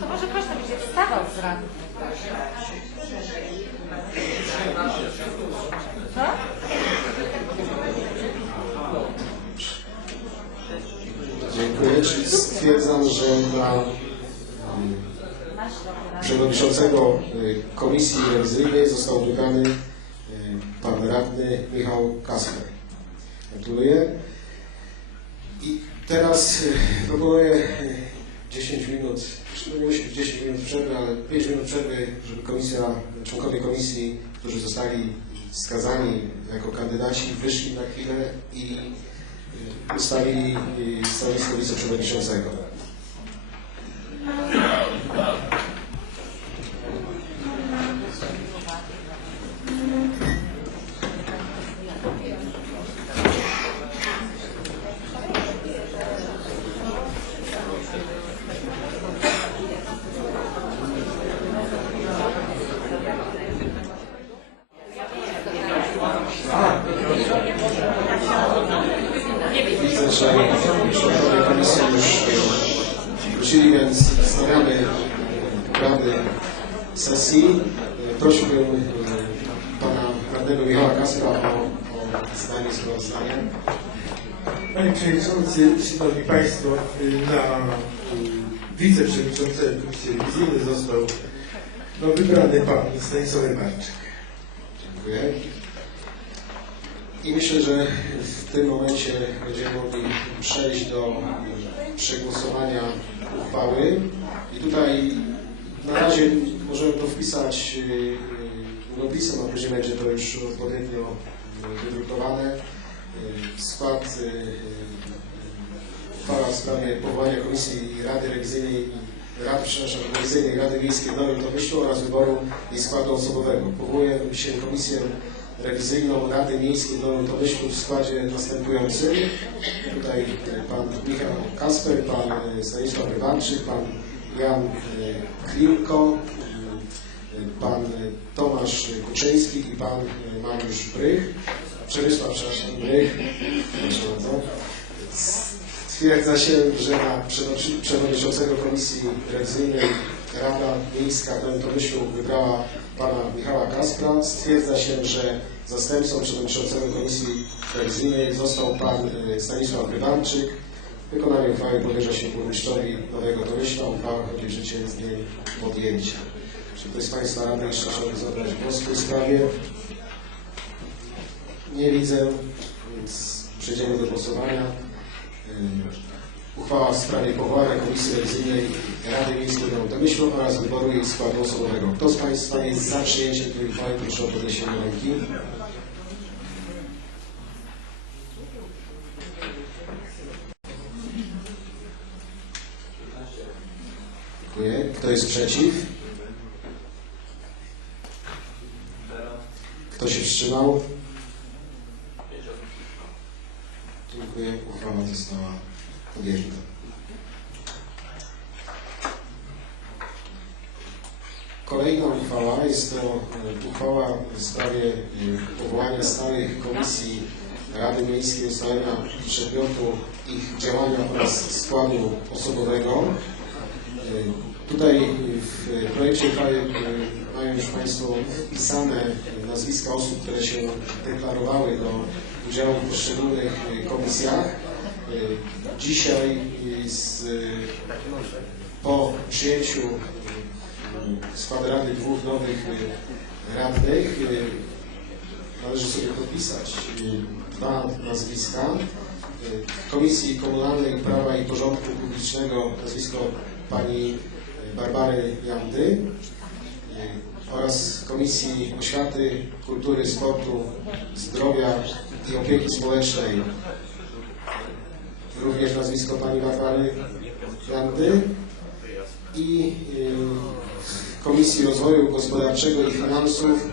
To może proszę będzie wstawał z rana. Co? Dziękuję. Czyli stwierdzam, że na mm, przewodniczącego y, Komisji Rewizyjnej został wybrany y, pan radny Michał Kasper. Gratuluję. I teraz y, proponuję y, 10 minut, no nie musi być 10 minut przerwy, ale 5 minut przerwy, żeby komisja, członkowie komisji, którzy zostali wskazani jako kandydaci, wyszli na chwilę i y, ustawili y, stanowisko wiceprzewodniczącego. Widzę, że członkowie komisji już wrócili, więc wznawiamy obrady sesji. Prosiłbym e, pana radnego Michała Kaspra o, o zdanie sprawozdania. Panie Przewodniczący, Szanowni Państwo, y, na y, wiceprzewodniczącego Komisji Rewizyjnej został no, wybrany pan Stanisław Marczyk. Dziękuję. I myślę, że w tym momencie będziemy mogli przejść do przegłosowania uchwały. I tutaj na razie możemy to wpisać długopisem, a później będzie to już odpowiednio e, wydrukowane. E, Skład e, e, uchwała w sprawie powołania Komisji Rady Rewizyjnej Rad, przepraszam, Rewizyjnej Rady Miejskiej w Nowym Tomyślu oraz wyboru jej składu osobowego. Powołuję się Komisję Rewizyjną Rady Miejskiej Nowym Tomyślu w składzie następującym. Tutaj e, pan Michał Kasper, pan e, Stanisław Rybanczyk, pan Jan e, Klimko, pan Tomasz Kuczyński i pan Mariusz Brych. Przemysław, przepraszam, Brych. Stwierdza się, że na przewodniczącego Komisji Rewizyjnej Rada Miejska w Tomyślu wybrała pana Michała Kaspra. Stwierdza się, że zastępcą przewodniczącego Komisji Rewizyjnej został pan e, Stanisław Rybanczyk. Wykonanie uchwały powierza się burmistrzowi Nowego Tomyśla. Uchwała wchodzi w życie z dniem podjęcia. Czy ktoś z Państwa radnych jeszcze chciałby zabrać głos w tej sprawie? Nie widzę, więc przejdziemy do głosowania. Uchwała w sprawie powołania Komisji Rewizyjnej Rady Miejskiej w Nowym Tomyślu oraz wyboru jej składu osobowego. Kto z Państwa jest za przyjęciem tej uchwały, proszę o podniesienie ręki. Dziękuję. Kto jest przeciw? Kto się wstrzymał? Dziękuję. Uchwała została podjęta. Kolejna uchwała jest to e, uchwała w sprawie e, powołania stałych komisji Rady Miejskiej ustalenia przedmiotu ich działania oraz składu osobowego. E, Tutaj w projekcie uchwały mają już Państwo wpisane nazwiska osób, które się deklarowały do udziału w poszczególnych komisjach. E, Dzisiaj z, e, po przyjęciu e, skład rady dwóch nowych radnych należy sobie podpisać dwa nazwiska. Komisji Komunalnej Prawa i Porządku Publicznego nazwisko pani Barbary Jandy oraz Komisji Oświaty, Kultury, Sportu, Zdrowia i Opieki Społecznej również nazwisko pani Barbary Jandy i y, Komisji Rozwoju Gospodarczego i Finansów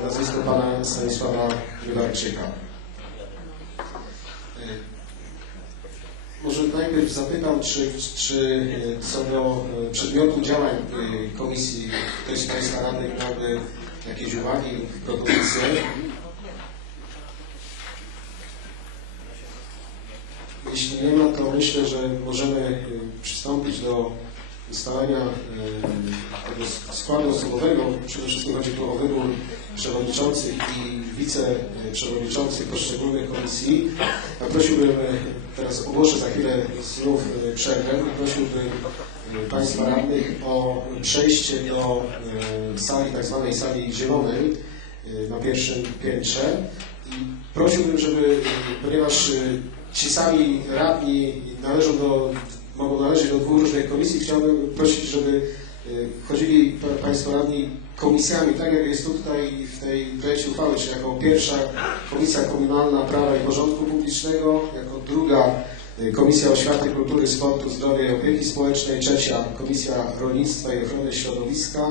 y, nazwisko pana Stanisława Wylarczyka. Y, Może najpierw zapytam, czy, czy co do przedmiotu działań Komisji ktoś z Państwa radnych miałby jakieś uwagi, propozycje? Jeśli nie ma, to myślę, że możemy y, przystąpić do ustalenia y, tego składu osobowego. Przede wszystkim chodzi tu o wybór przewodniczących i wiceprzewodniczących poszczególnych komisji. A prosiłbym, y, teraz ogłoszę za chwilę znów przerwę, prosiłbym Państwa radnych o przejście do sali, tak zwanej sali zielonej na pierwszym piętrze. I prosiłbym, żeby, ponieważ ci sami radni należą do, mogą należeć do dwóch różnych komisji, chciałbym prosić, żeby y, wchodzili pa- Państwo radni komisjami, tak jak jest tutaj w tej projekcie uchwały, czy jako pierwsza Komisja Komunalna Prawa i Porządku Publicznego, jako druga y, Komisja Oświaty, Kultury, Sportu, Zdrowia i Opieki Społecznej, trzecia Komisja Rolnictwa i Ochrony Środowiska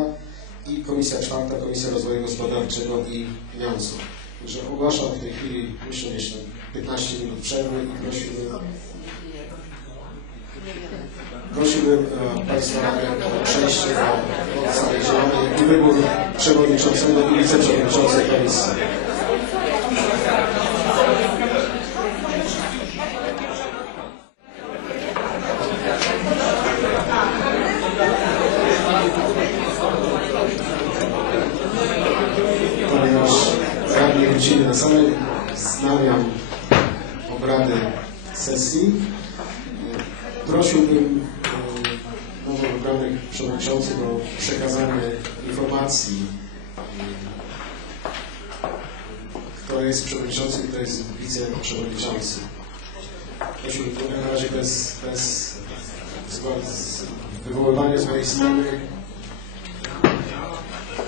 i Komisja czwarta Komisja Rozwoju Gospodarczego i Finansów. Także ogłaszam w tej chwili, jeszcze 15 minut przerwy i prosiłbym, prosiłbym e, Państwa o przejście do sali zielonej i wybór przewodniczącego i wiceprzewodniczącej komisji. Ponieważ radni wrócili na salę, znawiam obrady sesji. Prosiłbym e, nowo wybranych przewodniczących o przekazanie informacji, kto jest przewodniczący, kto jest wiceprzewodniczący. Prosiłbym na razie bez, bez zgła- z- wywoływania z mojej strony.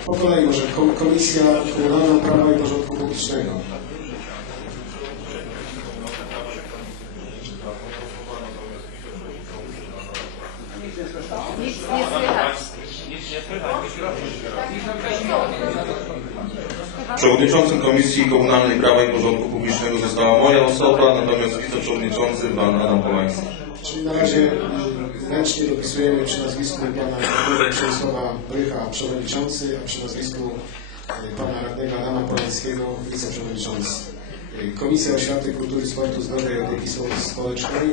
Po kolei może Kom- Komisja Komunalna Prawa i Porządku Publicznego. Przewodniczącym Komisji Komunalnej Prawa i Porządku Publicznego została moja osoba, natomiast wiceprzewodniczący pan Adam Polański. Czyli na razie y, ręcznie dopisujemy przy nazwisku pana radnego Przemysława Brycha przewodniczący, a przy nazwisku y, pana radnego Adama Polańskiego wiceprzewodniczący. Y, Komisja Oświaty, Kultury, Sportu, Zdrowia i Opieki Społecznej.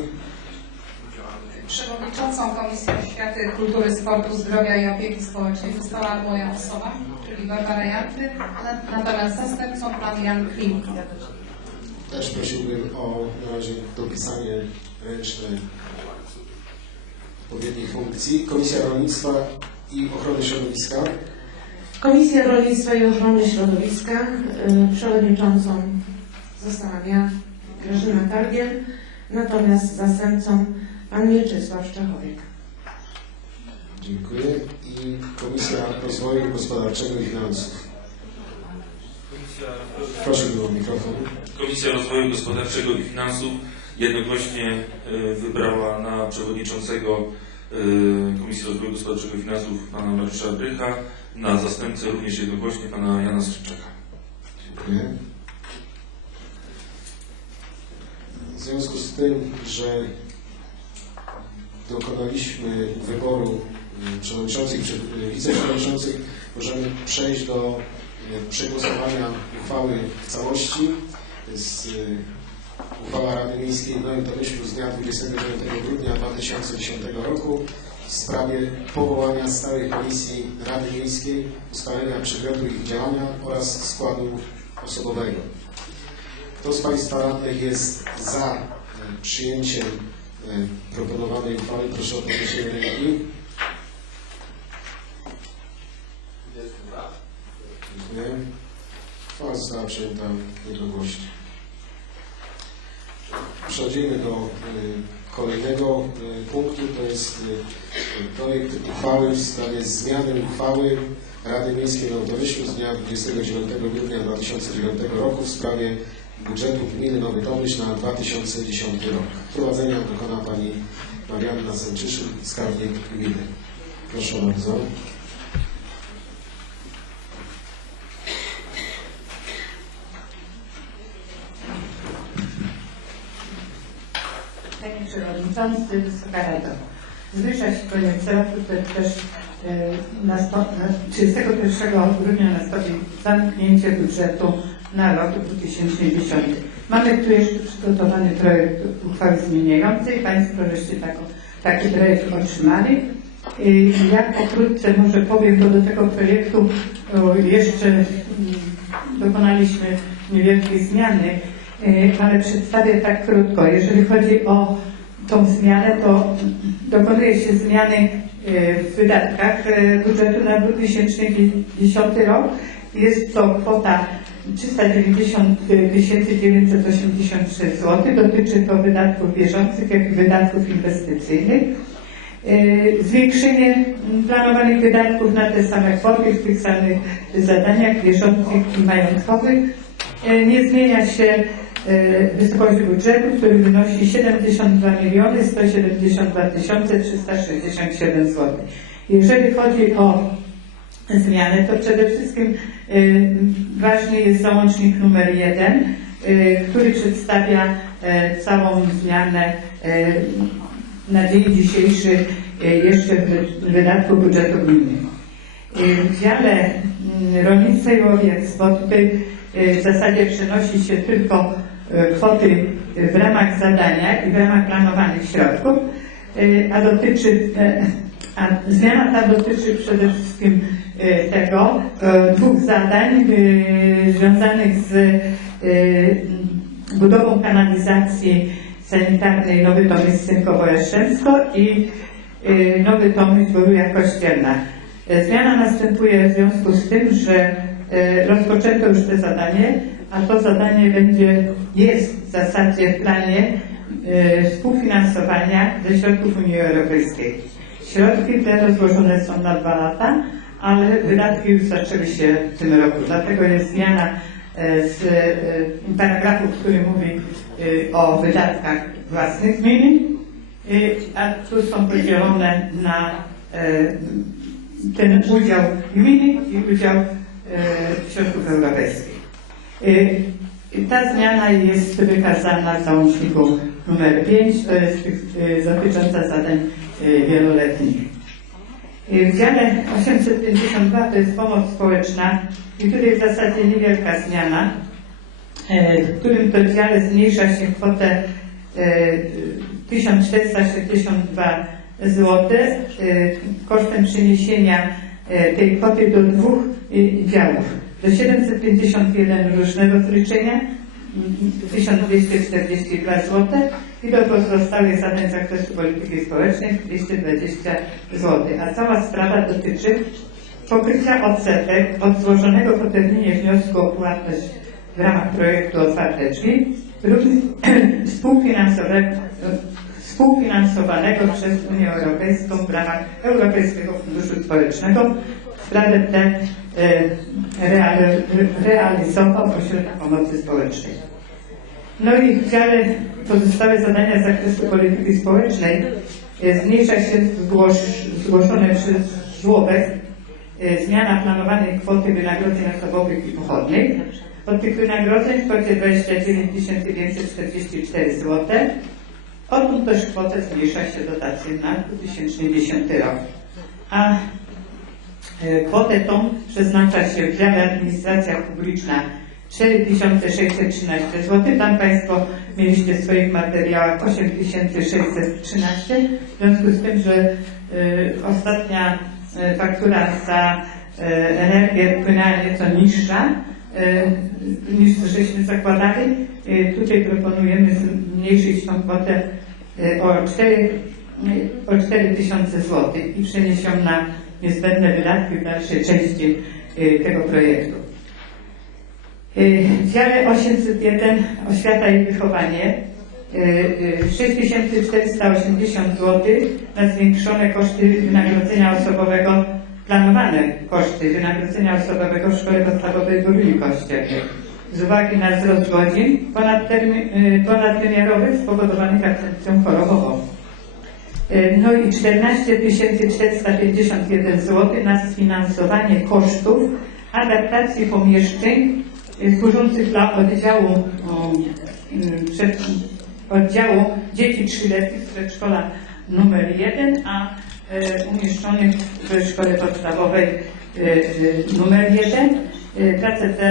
Przewodniczącą Komisji Oświaty, Kultury, Sportu, Zdrowia i Opieki Społecznej została moja osoba, czyli Barbara Janty, na- natomiast zastępcą pan Jan Klimki. Też prosiłbym o na razie dopisanie ręczne odpowiednich funkcji. Komisja Rolnictwa i Ochrony Środowiska. Komisja Rolnictwa i Ochrony Środowiska. y, Przewodniczącą zostałam ja, Grażyna Targiel, natomiast zastępcą pan Mieczysław Szczechowiek. Dziękuję. I Komisja Rozwoju Gospodarczego i Finansów. Proszę było mikrofon. Komisja Rozwoju Gospodarczego i Finansów jednogłośnie e, wybrała na przewodniczącego e, Komisji Rozwoju Gospodarczego i Finansów pana Mariusza Brycha, na zastępcę również jednogłośnie pana Jana Skrzyczaka. Dziękuję. W związku z tym, że dokonaliśmy wyboru y, przewodniczących i prze- y, wiceprzewodniczących, możemy przejść do y, przegłosowania uchwały w całości. Jest y, uchwała Rady Miejskiej w Nowym Tomyślu z dnia 29 grudnia 2010 roku w sprawie powołania stałej komisji Rady Miejskiej, ustalenia przedmiotu ich działania oraz składu osobowego. Kto z Państwa radnych jest za przyjęciem proponowanej uchwały? Proszę o podniesienie ręki. Uchwała została przyjęta jednogłośnie. Przechodzimy do y, kolejnego y, punktu, to jest y, projekt uchwały w sprawie zmiany uchwały Rady Miejskiej w Nowotomyślu z dnia 29 grudnia 2009 roku w sprawie budżetu gminy Nowy Tomyśl na 2010 rok. Wprowadzenia dokona Pani Marianna Sęczyszyn, skarbnik gminy. Proszę bardzo. Panie Przewodniczący, Wysoka Rado. Koniec roku, to też e, na sto, na 31 grudnia nastąpi zamknięcie budżetu na rok 2010. Mamy tu jeszcze przygotowany projekt uchwały zmieniającej. Państwo żeście taką, taki projekt otrzymali. Ja pokrótce może powiem, bo do tego projektu jeszcze mm, dokonaliśmy niewielkiej zmiany, ale przedstawię tak krótko. Jeżeli chodzi o tą zmianę, to dokonuje się zmiany y, w wydatkach y, budżetu na 2010 rok. Jest to kwota 390 983 zł. Dotyczy to wydatków bieżących, jak i wydatków inwestycyjnych. Zwiększenie planowanych wydatków na te same kwoty w tych samych zadaniach bieżących i majątkowych. Nie zmienia się y, wysokość budżetu, który wynosi 72 miliony 172 367 zł. Jeżeli chodzi o zmiany, to przede wszystkim y, ważny jest załącznik numer jeden, y, który przedstawia całą zmianę na dzień dzisiejszy jeszcze wy- wydatku budżetu gminy. Y, W dziale mm, rolnictwa i łowiectwo tutaj y, w zasadzie przenosi się tylko kwoty y, w ramach zadania i w ramach planowanych środków, y, a dotyczy, y, a zmiana ta dotyczy przede wszystkim tego dwóch zadań związanych z budową kanalizacji sanitarnej Nowy Tomyśl Synkowo-Jaszczęsko i Nowy Tomyśl Boruja Kościelna. Zmiana następuje w związku z tym, że rozpoczęto już to zadanie, a to zadanie będzie, jest w zasadzie w planie y, współfinansowania ze środków Unii Europejskiej. Środki te rozłożone są na dwa lata, ale wydatki już zaczęły się w tym roku. Dlatego jest zmiana e, z e, paragrafu, który mówi e, o wydatkach własnych gminy, a tu są podzielone na ten udział gminy i udział e, środków europejskich. I Ta zmiana jest wykazana w załączniku numer 5, to jest dotycząca zadań e, wieloletnich. W dziale 852 to jest pomoc społeczna i tutaj w zasadzie niewielka zmiana, w którym to dziale zmniejsza się kwotę e, 1462 zł kosztem przeniesienia tej kwoty do dwóch działów. Do 751 różnego zliczenia 1242 zł i do pozostałych zadań z zakresu polityki społecznej 220 zł. A cała sprawa dotyczy pokrycia odsetek od złożonego po terminie wniosku o płatność w ramach projektu Otwarte Drzwi lub współfinansowanego, przez Unię Europejską w ramach Europejskiego Funduszu Społecznego. Sprawę tę e, real- realizował Ośrodek Pomocy Społecznej. No i w dziale pozostałe zadania z zakresu polityki społecznej e, zmniejsza się zgłosz, zgłoszone przez żłobek e, zmiana planowanej kwoty wynagrodzeń osobowych i pochodnych. Od tych wynagrodzeń w kwocie 29 544 zł. Odtąd też kwotę zmniejsza się dotacje na 2010 rok. A e, kwotę tą przeznacza się w dziale administracja publiczna 4613 zł. Tam Państwo mieliście w swoich materiałach 8613. W związku z tym, że y, ostatnia y, faktura za y, energię płynęła nieco niższa y, niż to żeśmy zakładali, y, tutaj proponujemy zmniejszyć tą kwotę y, o 4 y, o 4 tysiące złotych i przenieść ją na niezbędne wydatki w dalszej części y, tego projektu. Y, W dziale 801 Oświata i Wychowanie y, y, 6480 zł na zwiększone koszty wynagrodzenia osobowego, planowane koszty wynagrodzenia osobowego w Szkole Podstawowej w Kościelnej z uwagi na wzrost godzin ponadwymiarowych spowodowanych absencją chorobową. Y, No i 14 451 zł na sfinansowanie kosztów adaptacji pomieszczeń y, służących dla oddziału, przed, oddziału dzieci trzyletnich z przedszkola numer 1, a y, umieszczonych w szkole podstawowej numer 1. Y, Prace te